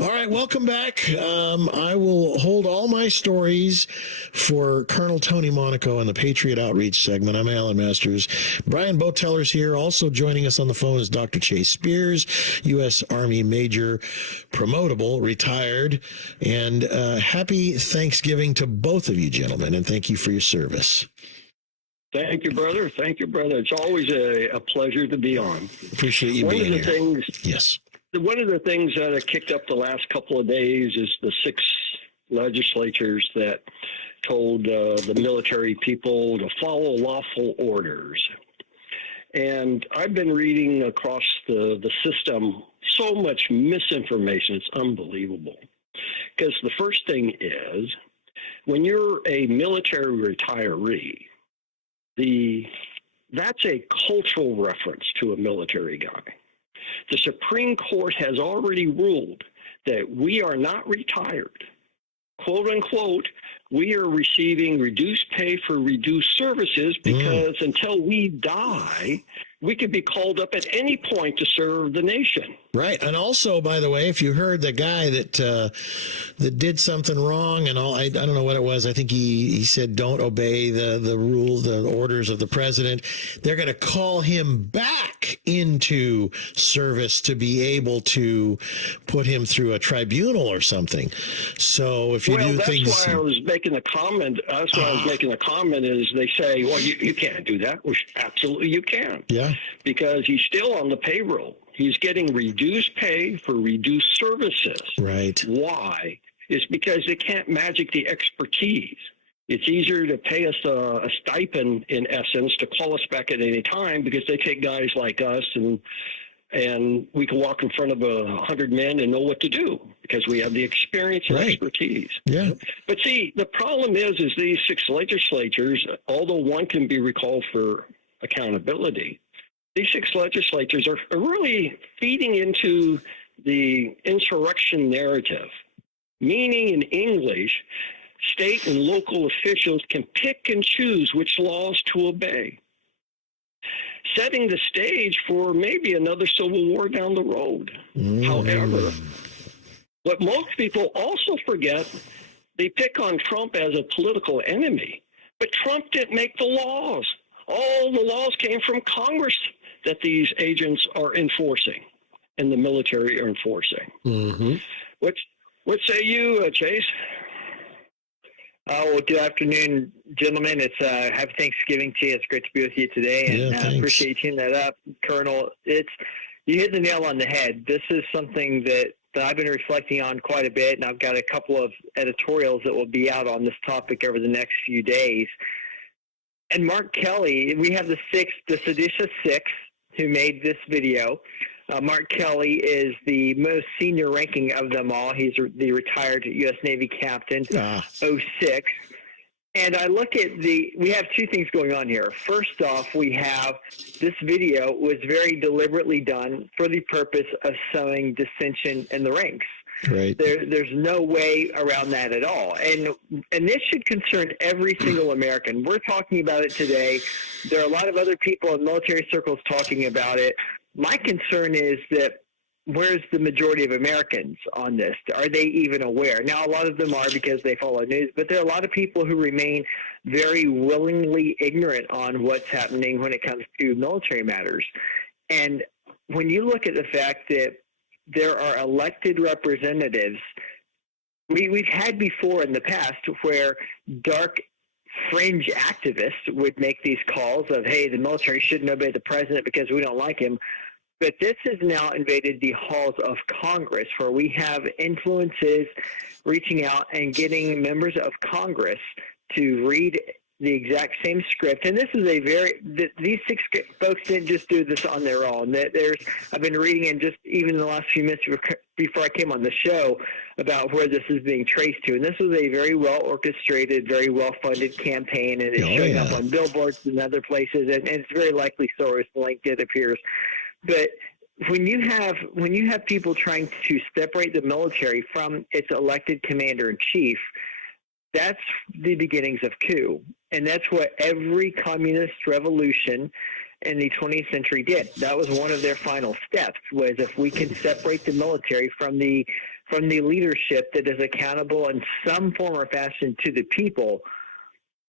All right, welcome back. I will hold all my stories for Colonel Tony Monaco and the Patriot Outreach segment. I'm Alan Masters. Brian Boteller's here. Also joining us on the phone is Dr. Chase Spears, U.S. Army Major, promotable, retired. And happy Thanksgiving to both of you, gentlemen, and thank you for your service. Thank you, brother. Thank you, brother. It's always a pleasure to be on. Appreciate you being here. Yes. One of the things that have kicked up the last couple of days is the 6 legislatures that told the military people to follow lawful orders. And I've been reading across the system so much misinformation. It's unbelievable. Because the first thing is, when you're a military retiree, that's a cultural reference to a military guy. The Supreme Court has already ruled that we are not retired. Quote unquote, we are receiving reduced pay for reduced services because until we die, we could be called up at any point to serve the nation. Right. And also, by the way, if you heard the guy that did something wrong and all, I don't know what it was. I think he said don't obey the rule, the orders of the president. They're going to call him back into service to be able to put him through a tribunal or something. So if you do things... That's why I was making a comment. That's why I was making a comment is they say, well, you can't do that. Well, absolutely you can. Yeah. Because he's still on the payroll. He's getting reduced pay for reduced services. Right. Why? It's because they can't magic the expertise. It's easier to pay us a stipend, in essence, to call us back at any time because they take guys like us and we can walk in front of 100 men and know what to do because we have the experience and expertise. Yeah. But see, the problem is these 6 legislatures, although one can be recalled for accountability, these 6 legislatures are really feeding into the insurrection narrative, meaning in English, state and local officials can pick and choose which laws to obey, setting the stage for maybe another civil war down the road. However, what most people also forget, they pick on Trump as a political enemy, but Trump didn't make the laws. All the laws came from Congress that these agents are enforcing and the military are enforcing. What say you, Chase? Well, good afternoon, gentlemen. It's happy Thanksgiving to you. It's great to be with you today, and I appreciate you teeing that up, Colonel. You hit the nail on the head. This is something that I've been reflecting on quite a bit, and I've got a couple of editorials that will be out on this topic over the next few days. And Mark Kelly, we have the seditious 6 who made this video. Mark Kelly is the most senior ranking of them all. He's the retired U.S. Navy captain, 06. And I look at we have 2 things going on here. First off, we have this video was very deliberately done for the purpose of sowing dissension in the ranks. Right. There's no way around that at all. And this should concern every single American. We're talking about it today. There are a lot of other people in military circles talking about it. My concern is that where's the majority of Americans on this? Are they even aware? Now, a lot of them are because they follow news, but there are a lot of people who remain very willingly ignorant on what's happening when it comes to military matters. And when you look at the fact that there are elected representatives, we've had before in the past where dark fringe activists would make these calls of, hey, the military shouldn't obey the president because we don't like him. But this has now invaded the halls of Congress, where we have influences reaching out and getting members of Congress to read the exact same script. And this is these 6 folks didn't just do this on their own. I've been reading in just even in the last few minutes before I came on the show about where this is being traced to. And this was a very well orchestrated, very well funded campaign, and it's showing up on billboards and other places. And it's very likely so it's linked, it appears. But when you have people trying to separate the military from its elected commander in chief, that's the beginnings of coup. And that's what every communist revolution in the 20th century did. That was one of their final steps, was if we can separate the military from the from the leadership that is accountable in some form or fashion to the people,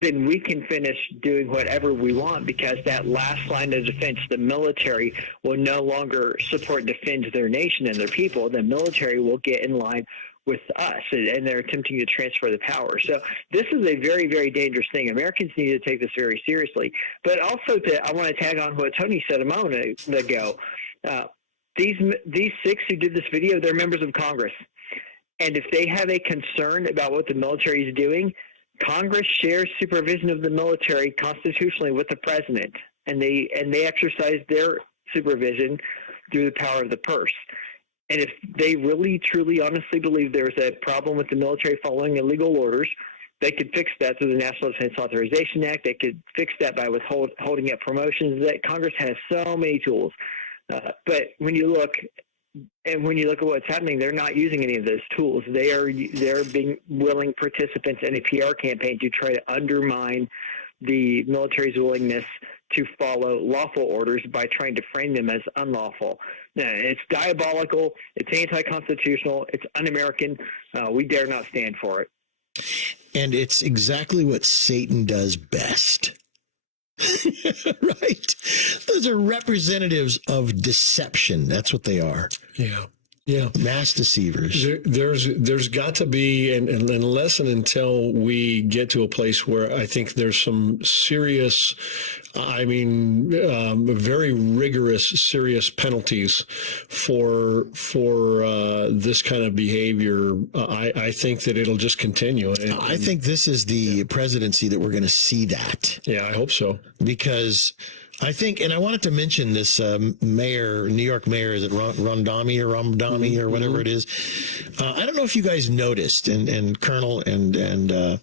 then we can finish doing whatever we want, because that last line of defense, the military, will no longer support and defend their nation and their people. The military will get in line with us, and they're attempting to transfer the power. So this is a very, very dangerous thing. Americans need to take this very seriously. But also, I want to tag on what Tony said a moment ago. These six who did this video, they're members of Congress. And if they have a concern about what the military is doing, Congress shares supervision of the military constitutionally with the president, and they exercise their supervision through the power of the purse. And if they really, truly, honestly believe there's a problem with the military following illegal orders, they could fix that through the National Defense Authorization Act. They could fix that by holding up promotions. That Congress has so many tools. But when you look at what's happening, they're not using any of those tools. They're being willing participants in a PR campaign to try to undermine the military's willingness to follow lawful orders by trying to frame them as unlawful. It's diabolical. It's anti-constitutional. It's un-American. We dare not stand for it. And it's exactly what Satan does best. Right? Those are representatives of deception. That's what they are. Yeah. Yeah. Mass deceivers. There's got to be, and unless and until we get to a place where I think there's some serious, very rigorous, serious penalties for this kind of behavior, I think that it'll just continue. I think this is the presidency that we're going to see that. Yeah, I hope so. Because I think, and I wanted to mention this mayor, New York mayor, is it Mamdani or whatever it is? I don't know if you guys noticed, and Colonel and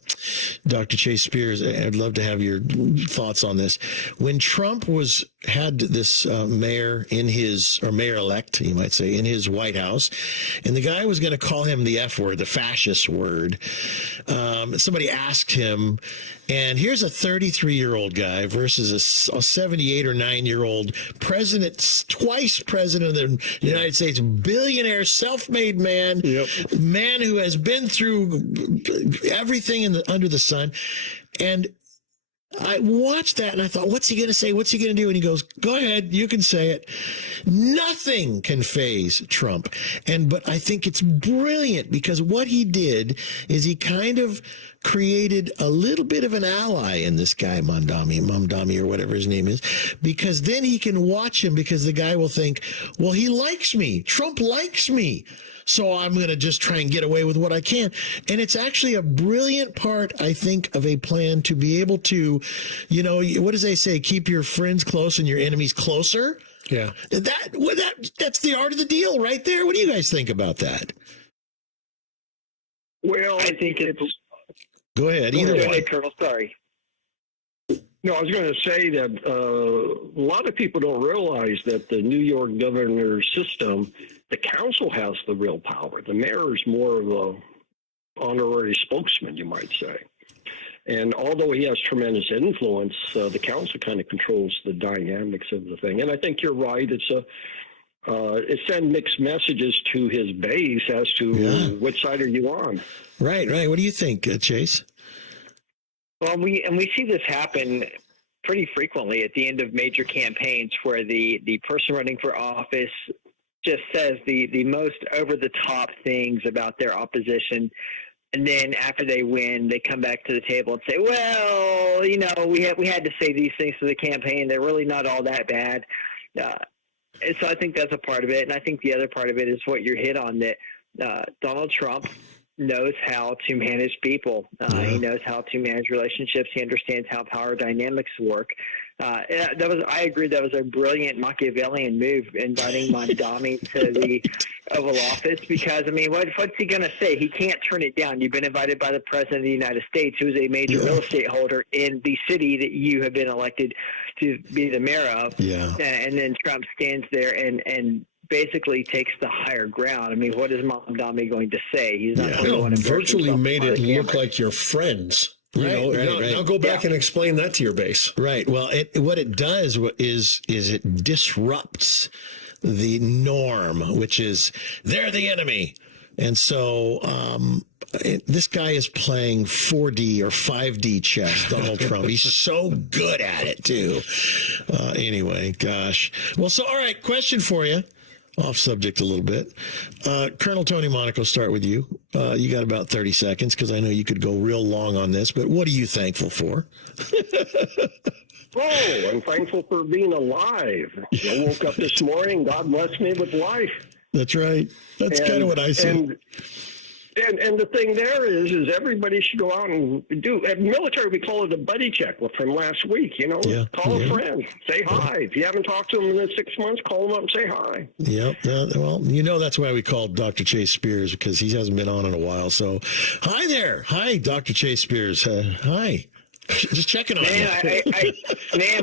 Dr. Chase Spears, I'd love to have your thoughts on this. When Trump had this mayor in his, or mayor-elect, you might say, in his White House, and the guy was going to call him the F word, the fascist word. Somebody asked him, and here's a 33-year-old guy versus a 78 or 9-year-old president, twice president of the United States, billionaire, self-made man, man who has been through everything under the sun. And I watched that and I thought, what's he going to say? What's he going to do? And he goes, go ahead, you can say it. Nothing can faze Trump. But I think it's brilliant, because what he did is he kind of created a little bit of an ally in this guy, Mamdani or whatever his name is, because then he can watch him, because the guy will think, well, he likes me. Trump likes me. So I'm going to just try and get away with what I can. And it's actually a brilliant part, I think, of a plan to be able to, what does they say? Keep your friends close and your enemies closer. Yeah. That's the art of the deal right there. What do you guys think about that? Well, I think it's... Go ahead. Either Go way. ahead, Colonel. Sorry. No, I was going to say that a lot of people don't realize that the New York governor system, the council has the real power. The mayor is more of a honorary spokesman, you might say. And although he has tremendous influence, the council kind of controls the dynamics of the thing. And I think you're right. It sends mixed messages to his base as to which side are you on. Right. What do you think, Chase? Well, we see this happen pretty frequently at the end of major campaigns, where the person running for office just says the most over-the-top things about their opposition. And then after they win, they come back to the table and say, well, we had to say these things to the campaign. They're really not all that bad. And so I think that's a part of it. And I think the other part of it is what you hit on, that Donald Trump knows how to manage people. He knows how to manage relationships. He understands how power dynamics work. I agree. That was a brilliant Machiavellian move, inviting Mamdani to the Oval Office, because what's he going to say? He can't turn it down. You've been invited by the President of the United States, who's a major real estate holder in the city that you have been elected to be the mayor of. Yeah. And then Trump stands there and basically takes the higher ground. What is Mamdani going to say? He's not going to virtually made it look like you're friends. Right. Now go back and explain that to your base. Right. Well, what it does is it disrupts the norm, which is they're the enemy. And so this guy is playing 4D or 5D chess, Donald Trump. He's so good at it, too. Anyway, gosh. Well, so, all right, question for you. Off subject a little bit. Colonel Tony Monaco, start with you. You got about 30 seconds because I know you could go real long on this, but what are you thankful for? Oh, I'm thankful for being alive. I woke up this morning. God blessed me with life. That's right. That's kind of what I say. And the thing there is everybody should go out and do. At military, we call it a buddy check from last week. Call a friend, say hi. If you haven't talked to them in the 6 months, call them up and say hi. Yep. Well, that's why we called Dr. Chase Spears, because he hasn't been on in a while. So, hi there. Hi, Dr. Chase Spears. Hi. Just checking on you.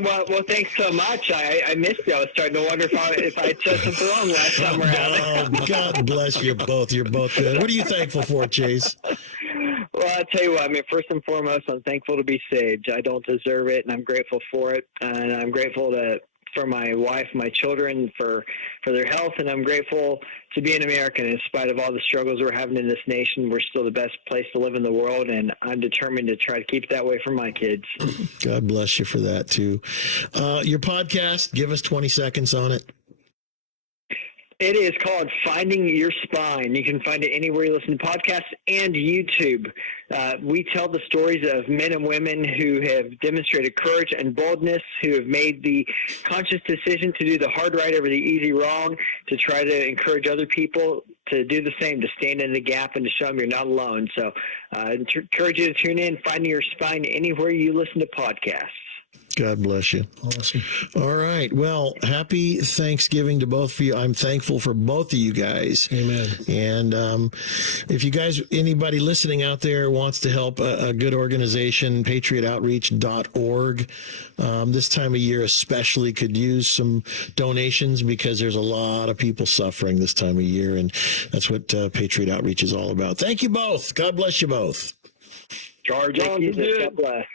Well, thanks so much. I missed you. I was starting to wonder if I said something wrong last time around. Oh, God bless you both. You're both good. What are you thankful for, Chase? Well, I'll tell you what. First and foremost, I'm thankful to be saved. I don't deserve it, and I'm grateful for it. And I'm grateful for my wife, my children, for their health, and I'm grateful to be an American. In spite of all the struggles we're having in this nation, we're still the best place to live in the world, and I'm determined to try to keep it that way for my kids. God bless you for that, too. Your podcast, give us 20 seconds on it. It is called Finding Your Spine. You can find it anywhere you listen to podcasts and YouTube. We tell the stories of men and women who have demonstrated courage and boldness, who have made the conscious decision to do the hard right over the easy wrong, to try to encourage other people to do the same, to stand in the gap and to show them you're not alone. So I encourage you to tune in, Finding Your Spine, anywhere you listen to podcasts. God bless you. Awesome. All right. Well, happy Thanksgiving to both of you. I'm thankful for both of you guys. Amen. And if you guys, anybody listening out there wants to help a good organization, patriotoutreach.org, this time of year especially could use some donations because there's a lot of people suffering this time of year. And that's what Patriot Outreach is all about. Thank you both. God bless you both. Charge on. God bless.